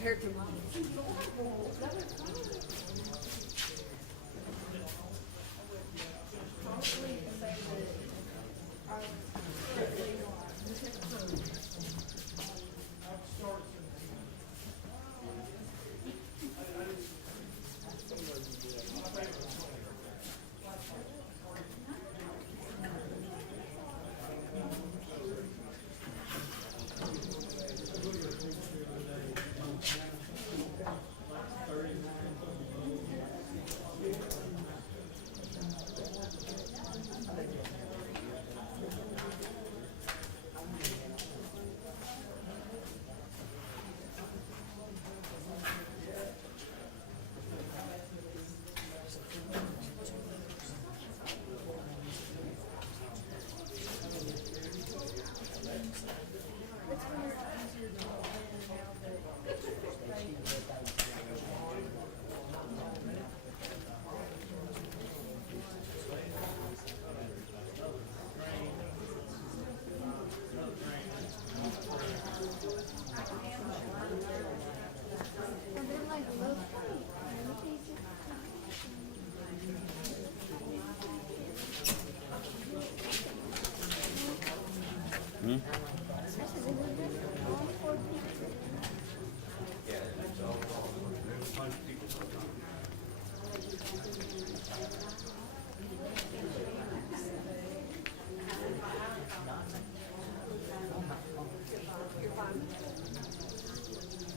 compared to mine.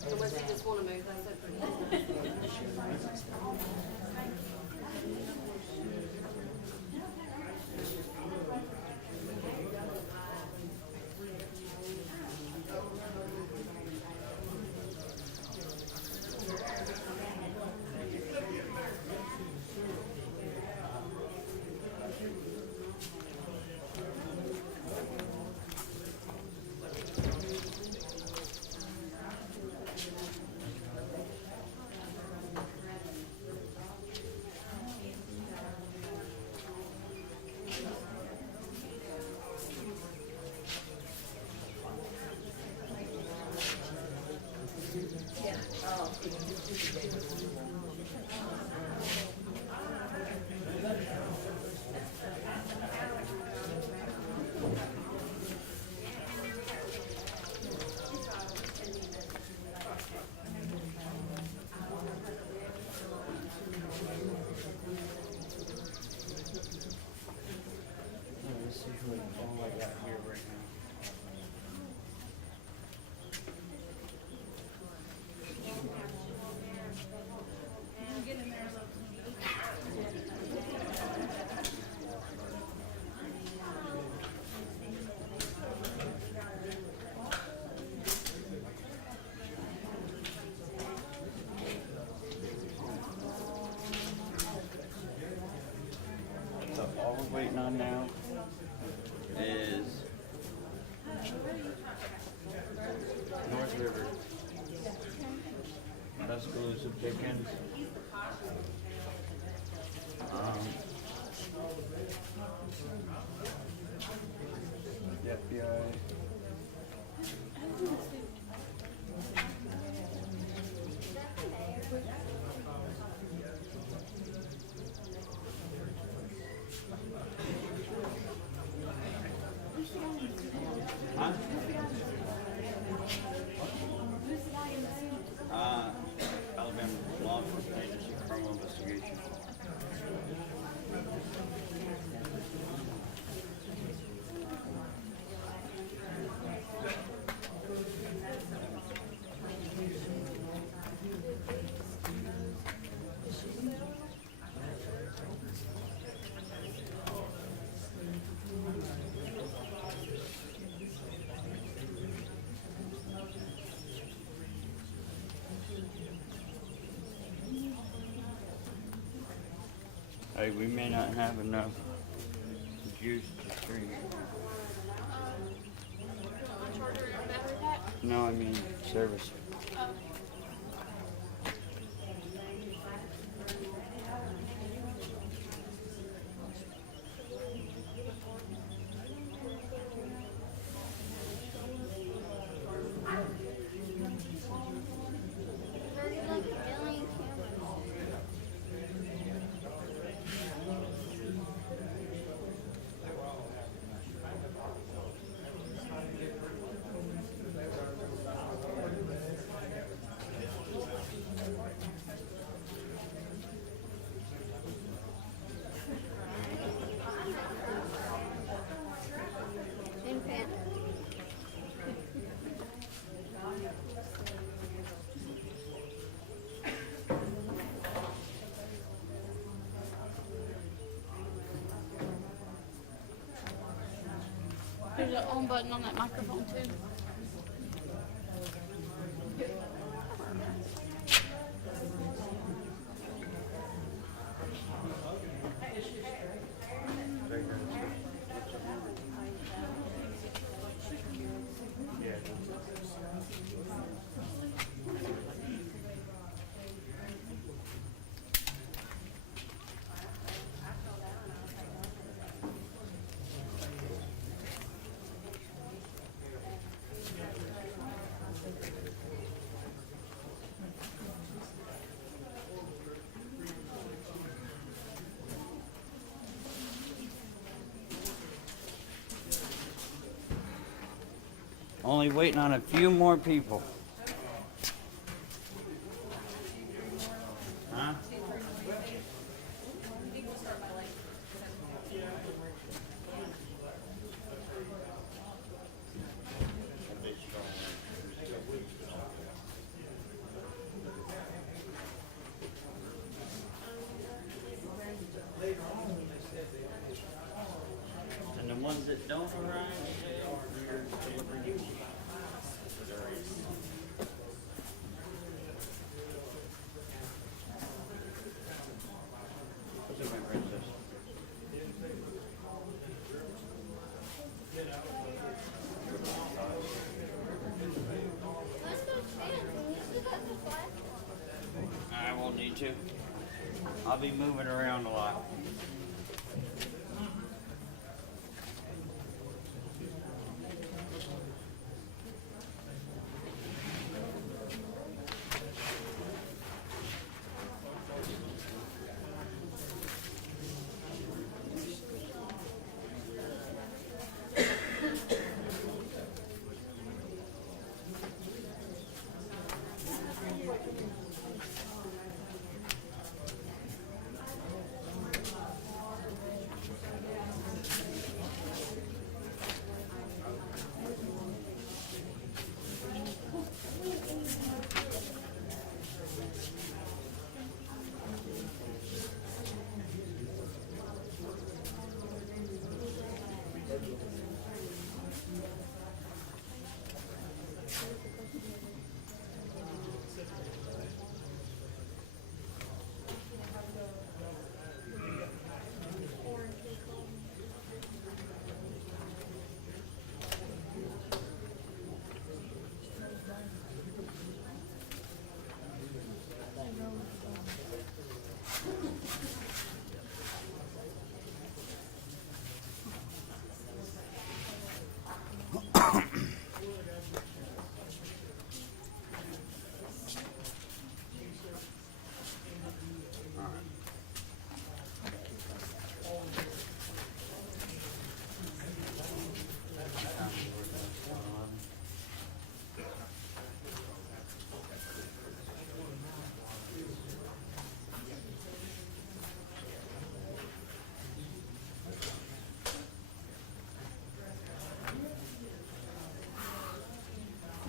Unless you just want to move, that's okay. So all we're waiting on now is North River. Tuscaloosa Pickens. The FBI. Huh? Alabama Law Enforcement Agency Criminal Investigation. Hey, we may not have enough juice to drink. No, I mean service. the on button on that microphone too. Only waiting on a few more people. Huh? And the ones that don't arrive, I won't need to. I'll be moving around a lot.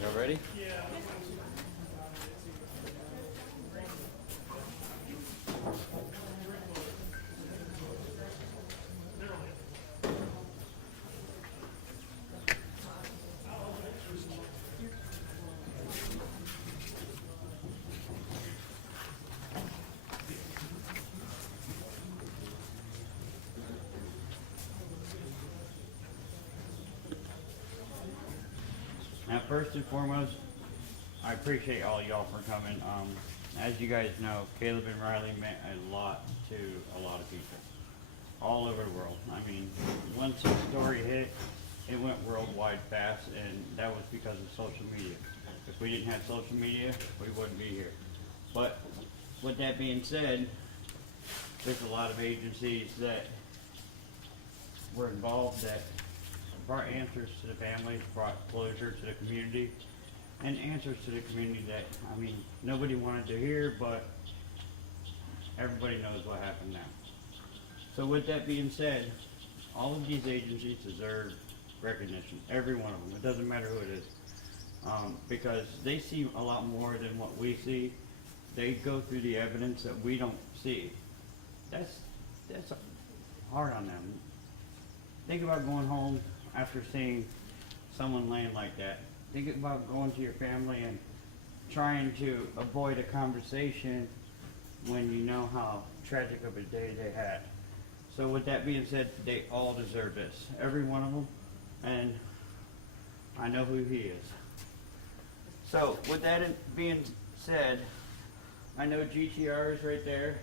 Y'all ready? Now, first and foremost, I appreciate all y'all for coming. As you guys know, Kahleb and Ryleigh meant a lot to a lot of people all over the world. I mean, once the story hit, it went worldwide fast, and that was because of social media. If we didn't have social media, we wouldn't be here. But with that being said, there's a lot of agencies that were involved that brought answers to the families, brought closure to the community, and answers to the community that, I mean, nobody wanted to hear, but everybody knows what happened now. So with that being said, all of these agencies deserve recognition, every one of them. It doesn't matter who it is, because they see a lot more than what we see. They go through the evidence that we don't see. That's hard on them. Think about going home after seeing someone laying like that. Think about going to your family and trying to avoid a conversation when you know how tragic of a day they had. So with that being said, they all deserve this. Every one of them. And I know who he is. So with that being said, I know GTR is right there.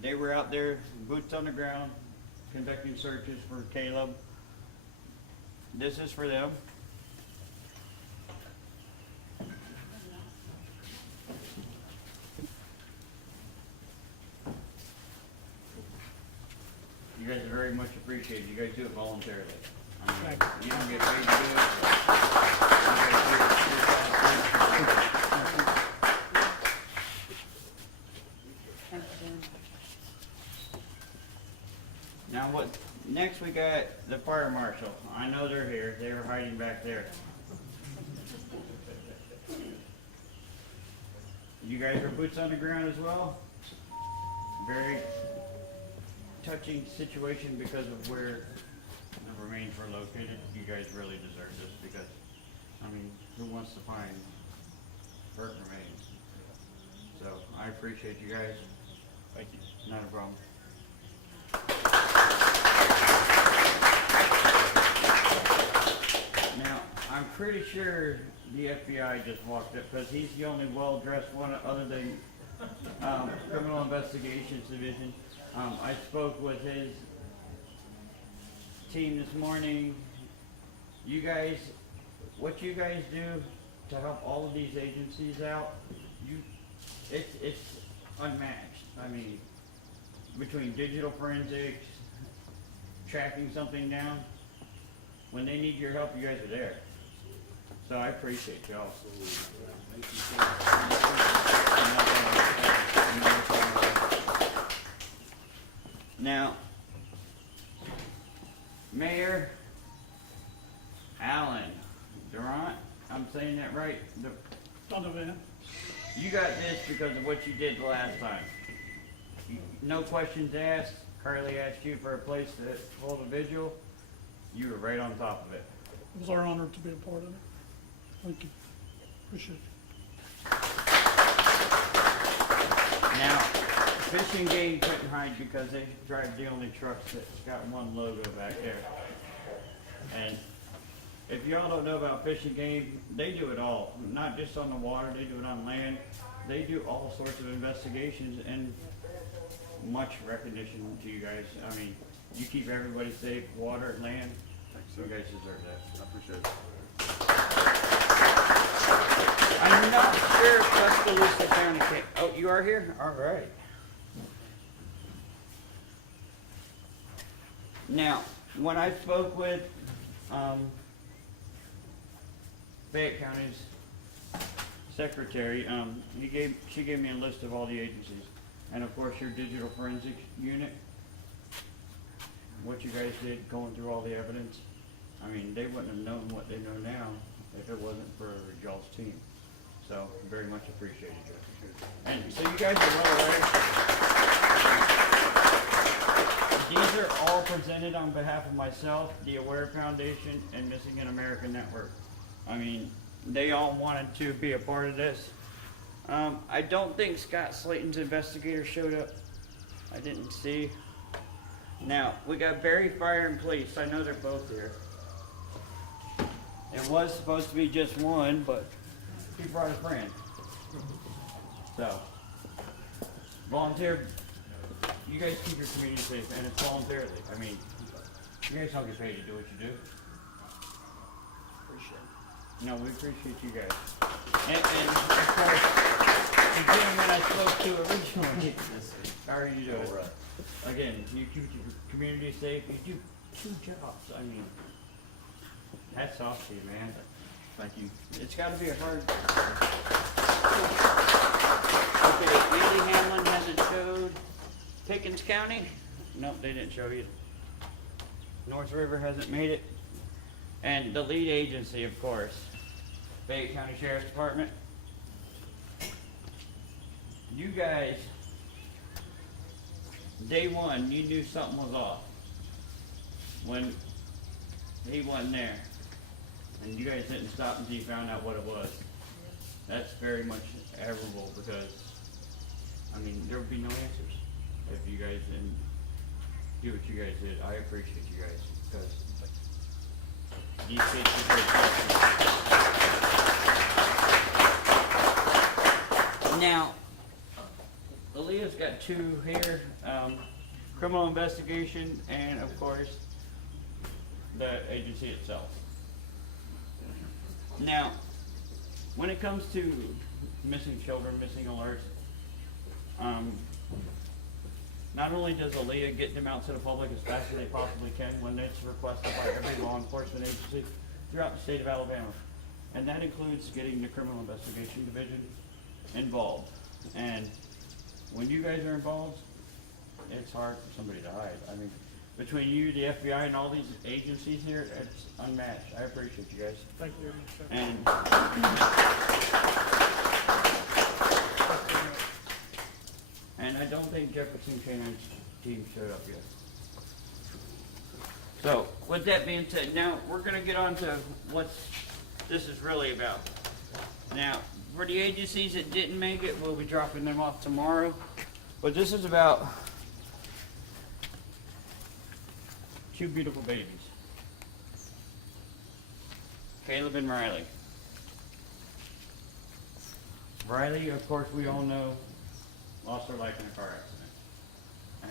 They were out there, boots on the ground, conducting searches for Kahleb. This is for them. You guys are very much appreciated. You guys do it voluntarily. I mean, you don't get paid to do it. Now what, next we got the fire marshal. I know they're here. They were hiding back there. You guys are boots on the ground as well. Very touching situation because of where the remains were located. You guys really deserve this because, I mean, who wants to find hurt remains? So I appreciate you guys. Thank you. Not a problem. Now, I'm pretty sure the FBI just walked up because he's the only well-dressed one other than Criminal Investigations Division. I spoke with his team this morning. You guys, what you guys do to help all of these agencies out, it's unmatched. I mean, between digital forensics, tracking something down, when they need your help, you guys are there. So I appreciate y'all. Now, Mayor Alan Durant, I'm saying that right? Donovan. You got this because of what you did the last time. No questions asked. Carly asked you for a place to hold a vigil. You were right on top of it. It was our honor to be a part of it. Thank you. Appreciate it. Now, Fish and Game couldn't hide because they drive the only trucks that's got one logo back there. And if y'all don't know about Fish and Game, they do it all. Not just on the water, they do it on land. They do all sorts of investigations and much recognition to you guys. I mean, you keep everybody safe, water, land. You guys deserve that. I appreciate it. I'm not sure if Tuscaloosa County came. Oh, you are here? All right. Now, when I spoke with Fayette County's secretary, she gave me a list of all the agencies, and of course your digital forensics unit. What you guys did, going through all the evidence. I mean, they wouldn't have known what they know now if it wasn't for y'all's team. So, very much appreciated. And so you guys are well aware. These are all presented on behalf of myself, the Aware Foundation, and Missing in America Network. I mean, they all wanted to be a part of this. I don't think Scott Slayton's investigator showed up. I didn't see. Now, we got Barry Fire and Police. I know they're both here. It was supposed to be just one, but he brought a friend. So, volunteer. You guys keep your community safe, and it's voluntarily. I mean, you guys don't get paid to do what you do. Appreciate it. No, we appreciate you guys. And of course, the gentleman I spoke to originally. How are you doing? All right. Again, you keep your community safe. You do 2 jobs. I mean, hats off to you, man. Thank you. It's got to be a hard. Okay, Andy Hamlin hasn't showed. Pickens County? Nope, they didn't show you. North River hasn't made it. And the lead agency, of course, Fayette County Sheriff's Department. You guys, day one, you knew something was off. When he wasn't there. And you guys didn't stop until you found out what it was. That's very much admirable because, I mean, there would be no answers if you guys didn't do what you guys did. I appreciate you guys because these kids are great people. Now, Aaliyah's got two here, criminal investigation and of course the agency itself. Now, when it comes to missing children, missing alerts, not only does Aaliyah get them out to the public as fast as they possibly can when it's requested by every law enforcement agency throughout the state of Alabama, and that includes getting the criminal investigation division involved. And when you guys are involved, it's hard for somebody to hide. I mean, between you, the FBI, and all these agencies here, it's unmatched. I appreciate you guys. Thank you very much, sir. And I don't think Jefferson Canaan's team showed up yet. So, with that being said, now we're going to get on to what this is really about. Now, for the agencies that didn't make it, we'll be dropping them off tomorrow. But this is about two beautiful babies, Kahleb and Ryleigh. Ryleigh, of course, we all know, lost her life in a car accident.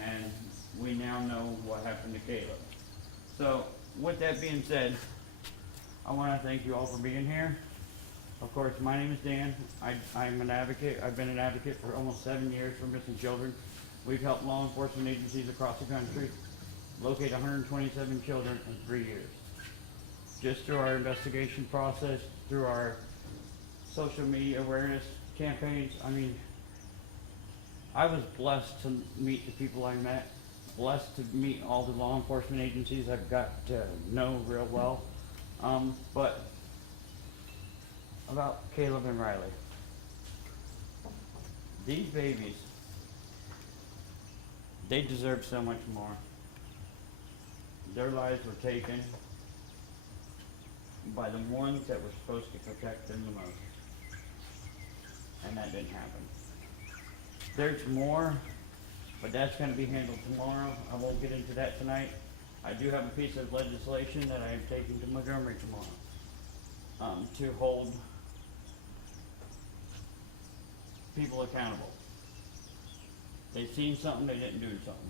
And we now know what happened to Kahleb. So, with that being said, I want to thank you all for being here. Of course, my name is Dan. I'm an advocate. I've been an advocate for almost 7 years for missing children. We've helped law enforcement agencies across the country locate 127 children in 3 years. Just through our investigation process, through our social media awareness campaigns. I mean, I was blessed to meet the people I met, blessed to meet all the law enforcement agencies I've got to know real well. But about Kahleb and Ryleigh. These babies, they deserve so much more. Their lives were taken by the ones that were supposed to protect them the most. And that didn't happen. There's more, but that's going to be handled tomorrow. I won't get into that tonight. I do have a piece of legislation that I am taking to Montgomery tomorrow to hold people accountable. They've seen something, they didn't do something.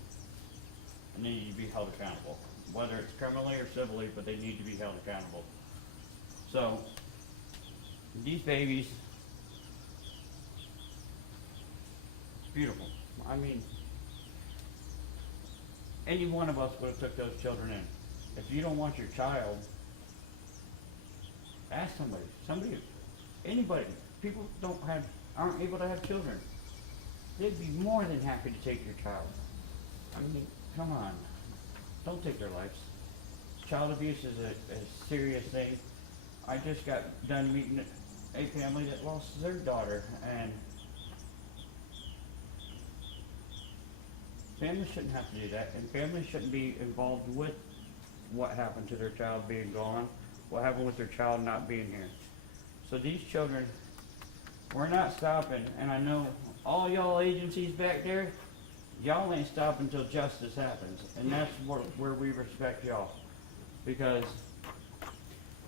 And they need to be held accountable. Whether it's criminally or civilly, but they need to be held accountable. So, these babies, it's beautiful. I mean, any one of us would have took those children in. If you don't want your child, ask somebody, anybody. People aren't able to have children. They'd be more than happy to take your child. I mean, come on. Don't take their lives. Child abuse is a serious thing. I just got done meeting a family that lost their daughter, and families shouldn't have to do that, and families shouldn't be involved with what happened to their child being gone, what happened with their child not being here. So these children, we're not stopping, and I know all y'all agencies back there, y'all ain't stopping until justice happens, and that's where we respect y'all. Because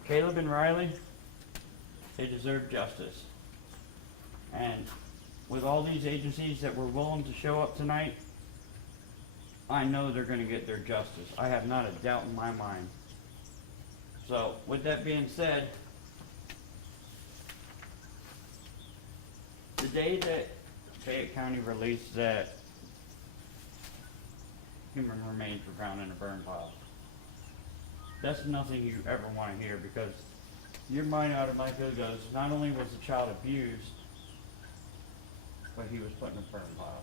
Kahleb and Ryleigh, they deserve justice. And with all these agencies that were willing to show up tonight, I know they're going to get their justice. I have not a doubt in my mind. So, with that being said, the day that Fayette County released that human remains were found in a burn pile, that's nothing you ever want to hear, because your mind automatically goes, not only was the child abused, but he was put in a burn pile.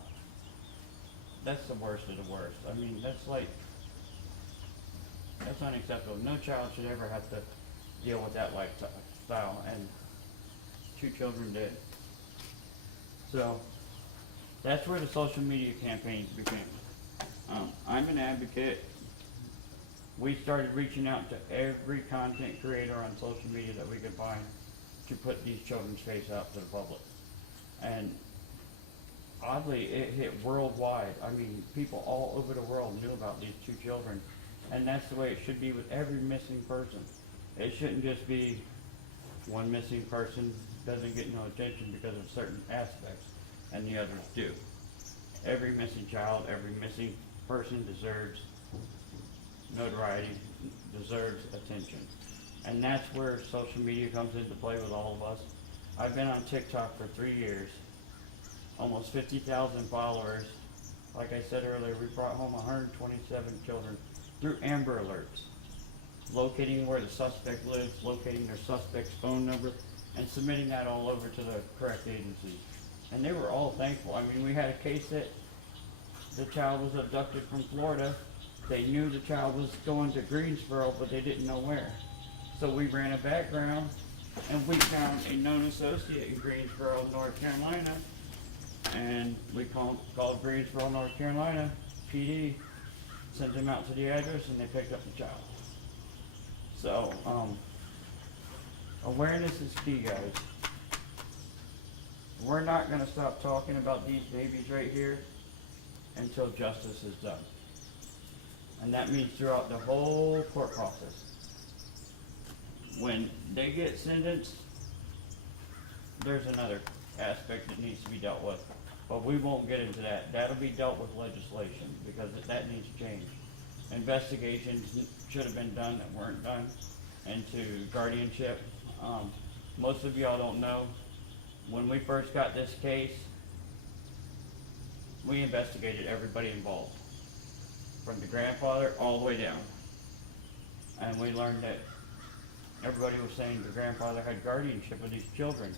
That's the worst of the worst. I mean, that's unacceptable. No child should ever have to deal with that lifestyle, and 2 children did. So, that's where the social media campaigns began. I'm an advocate. we started reaching out to every content creator on social media that we could find to put these children's face out to the public. And oddly, it hit worldwide. I mean, people all over the world knew about these two children. And that's the way it should be with every missing person. It shouldn't just be one missing person doesn't get no attention because of certain aspects, and the others do. Every missing child, every missing person deserves notoriety, deserves attention. And that's where social media comes into play with all of us. I've been on TikTok for 3 years, almost 50,000 followers. Like I said earlier, we brought home 127 children through Amber Alerts, locating where the suspect lives, locating their suspect's phone number, and submitting that all over to the correct agencies. And they were all thankful. I mean, we had a case that the child was abducted from Florida. They knew the child was going to Greensboro, but they didn't know where. So we ran a background, and we found a known associate in Greensboro, North Carolina, and we called Greensboro, North Carolina, PD, sent them out to the address, and they picked up the child. So, awareness is key, guys. We're not going to stop talking about these babies right here until justice is done. And that means throughout the whole court process. When they get sentenced, there's another aspect that needs to be dealt with. But we won't get into that. That'll be dealt with legislation because that needs to change. Investigations should have been done that weren't done into guardianship. Most of y'all don't know, when we first got this case, we investigated everybody involved, from the grandfather all the way down. And we learned that everybody was saying the grandfather had guardianship of these children.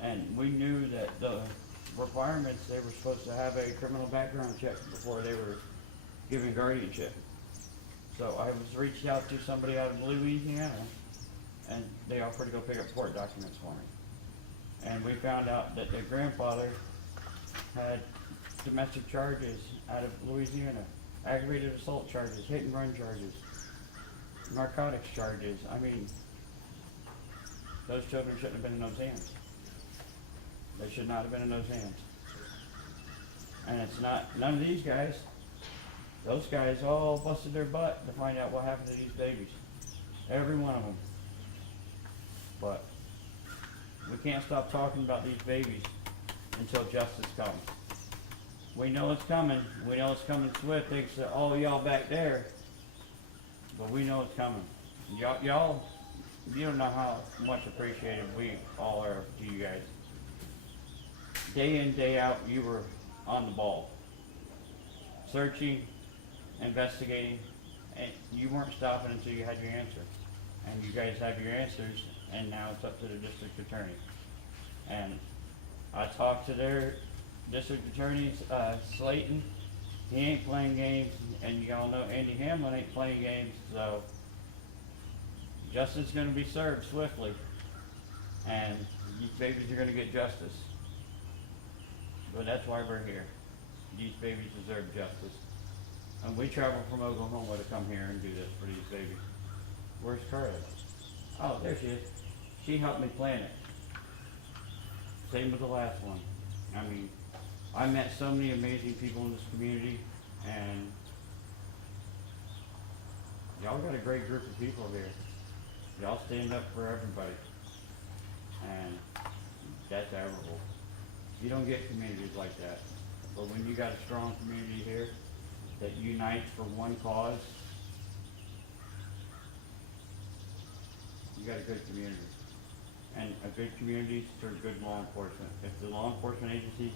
And we knew that the requirements, they were supposed to have a criminal background check before they were given guardianship. So I was reached out to somebody out of Louisiana, and they offered to go pick up court documents for me. And we found out that the grandfather had domestic charges out of Louisiana, aggravated assault charges, hit and run charges, narcotics charges. I mean, those children shouldn't have been in those hands. They should not have been in those hands. And it's not, none of these guys, those guys all busted their butt to find out what happened to these babies. Every one of them. But we can't stop talking about these babies until justice comes. We know it's coming. We know it's coming swift. Thanks to all of y'all back there. But we know it's coming. Y'all, you don't know how much appreciated we all are to you guys. Day in, day out, you were on the ball. Searching, investigating, and you weren't stopping until you had your answer. And you guys have your answers, and now it's up to the district attorney. And I talked to their district attorneys, Slayton. He ain't playing games, and y'all know Andy Hamlin ain't playing games, so justice is going to be served swiftly, and these babies are going to get justice. But that's why we're here. These babies deserve justice. And we travel from Oklahoma to come here and do this for these babies. Where's Carla? Oh, there she is. She helped me plan it. Same with the last one. I mean, I met so many amazing people in this community, and y'all got a great group of people here. Y'all stand up for everybody, and that's admirable. You don't get communities like that, but when you got a strong community here that unites for one cause, you got a good community. And a good community through good law enforcement. If the law enforcement agencies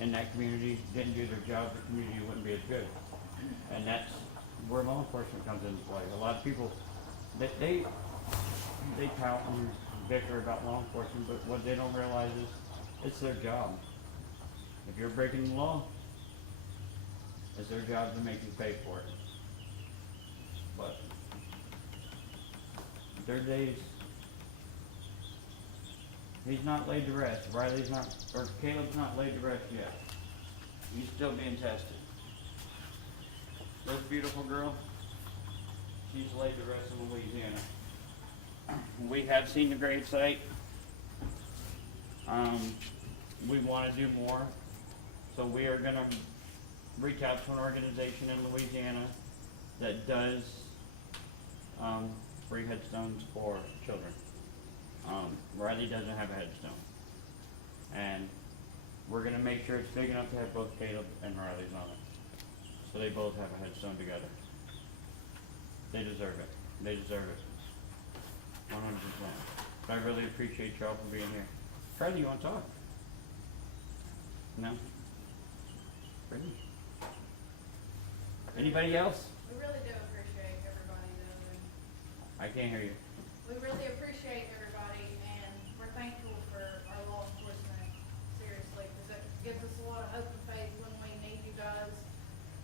in that community didn't do their job, the community wouldn't be as good. And that's where law enforcement comes into play. A lot of people, they tout and bicker about law enforcement, but what they don't realize is it's their job. If you're breaking the law, it's their job to make you pay for it. But their days, he's not laid to rest. Riley's not, or Caleb's not laid to rest yet. He's still being tested. This beautiful girl, she's laid the rest of Louisiana. We have seen the grave site. We want to do more, so we are going to reach out to an organization in Louisiana that does free headstones for children. Ryleigh doesn't have a headstone, and we're going to make sure it's big enough to have both Kahleb and Ryleigh's on it, so they both have a headstone together. They deserve it. They deserve it. 100%. But I really appreciate y'all for being here. Charlie, you want to talk? No? Really? Anybody else? We really do appreciate everybody though, and I can't hear you. we really appreciate everybody, and we're thankful for our law enforcement, seriously, because it gives us a lot of hope and faith when we need you guys.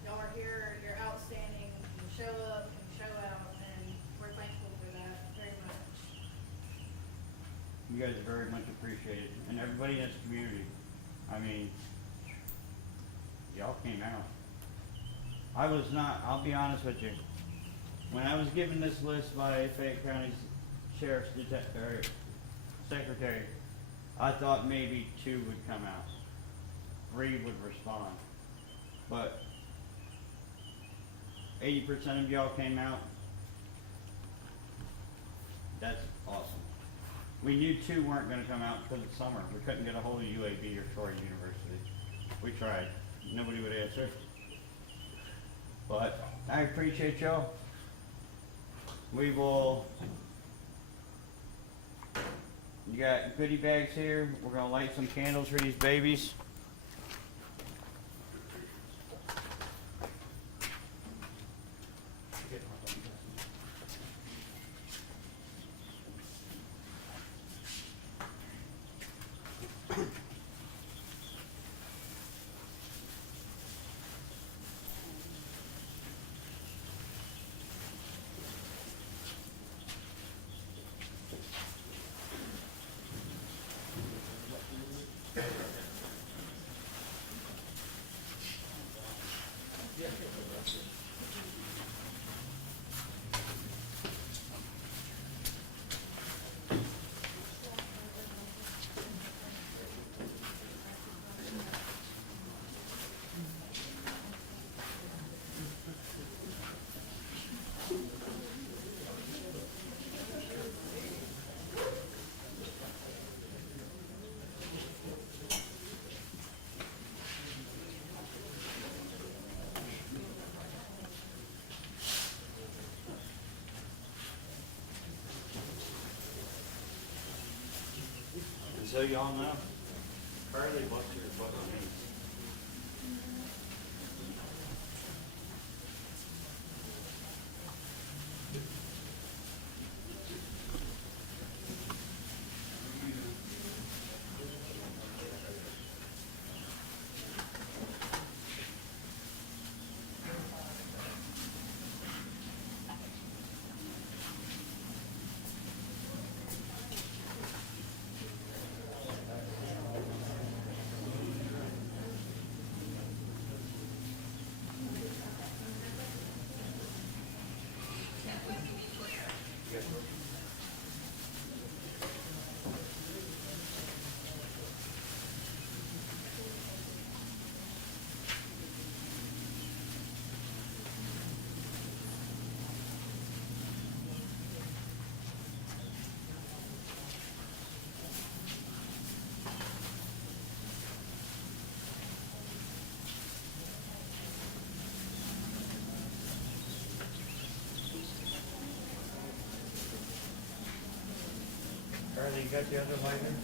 Y'all are here, you're outstanding, you show up and show out, and we're thankful for that very much. You guys are very much appreciated, and everybody in this community. I mean, y'all came out. I was not, I'll be honest with you. When I was given this list by Fayette County's Sheriff's Secretary, I thought maybe 2 would come out. 3 would respond. But 80% of y'all came out. That's awesome. We knew 2 weren't going to come out because it's summer. We couldn't get a hold of UAB or Troy University. We tried. Nobody would answer. But I appreciate y'all. We will. You got goodie bags here. We're going to light some candles for these babies. So y'all know, Carly, what's your foot on me? Charlie, you got the other lighter?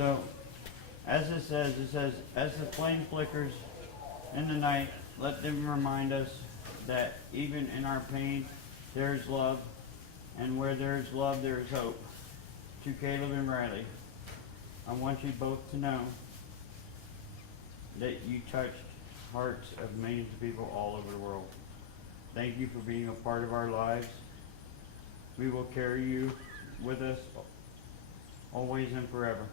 So, as it says, as the flame flickers in the night, let them remind us that even in our pain, there is love, and where there is love, there is hope. To Kahleb and Ryleigh, I want you both to know that you touched hearts of millions of people all over the world. Thank you for being a part of our lives. We will carry you with us always and forever.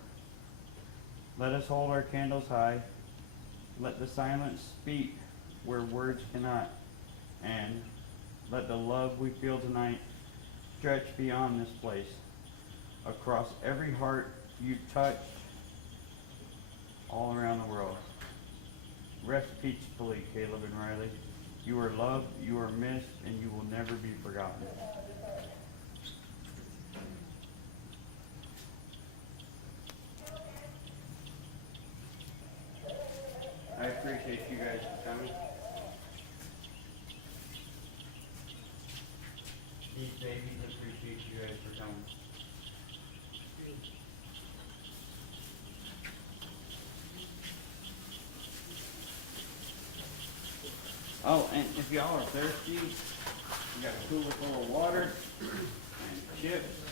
Let us hold our candles high. Let the silence speak where words cannot. And let the love we feel tonight stretch beyond this place, across every heart you touch all around the world. Rest peacefully, Kahleb and Ryleigh. You are loved, you are missed, and you will never be forgotten. I appreciate you guys coming. These babies appreciate you guys for coming. Oh, and if y'all are thirsty, we got a cooler full of water and chips.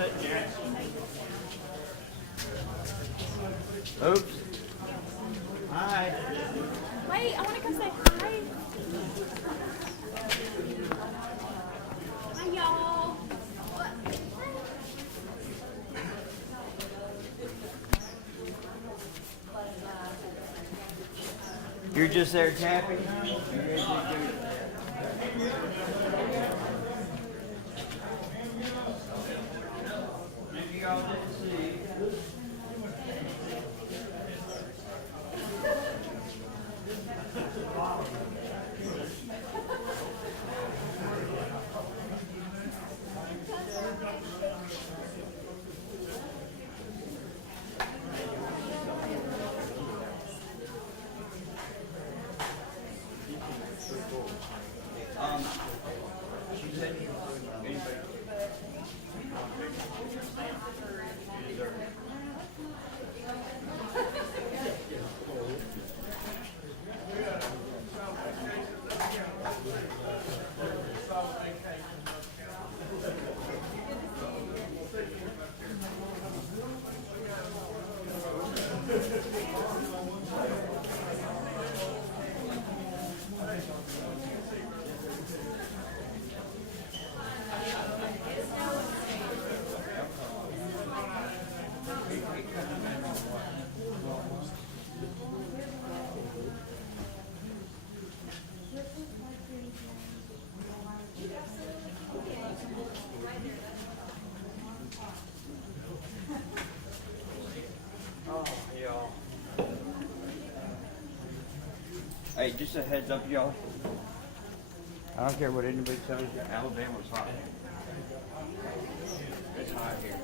sitting there. Oops. Hi. Wait, I want to come say hi. Hi, y'all. You're just there tapping? You guys did good. Maybe y'all didn't see. She said anybody. Oh, y'all. Hey, just a heads up, y'all. I don't care what anybody tells you, Alabama's hot. It's hot here.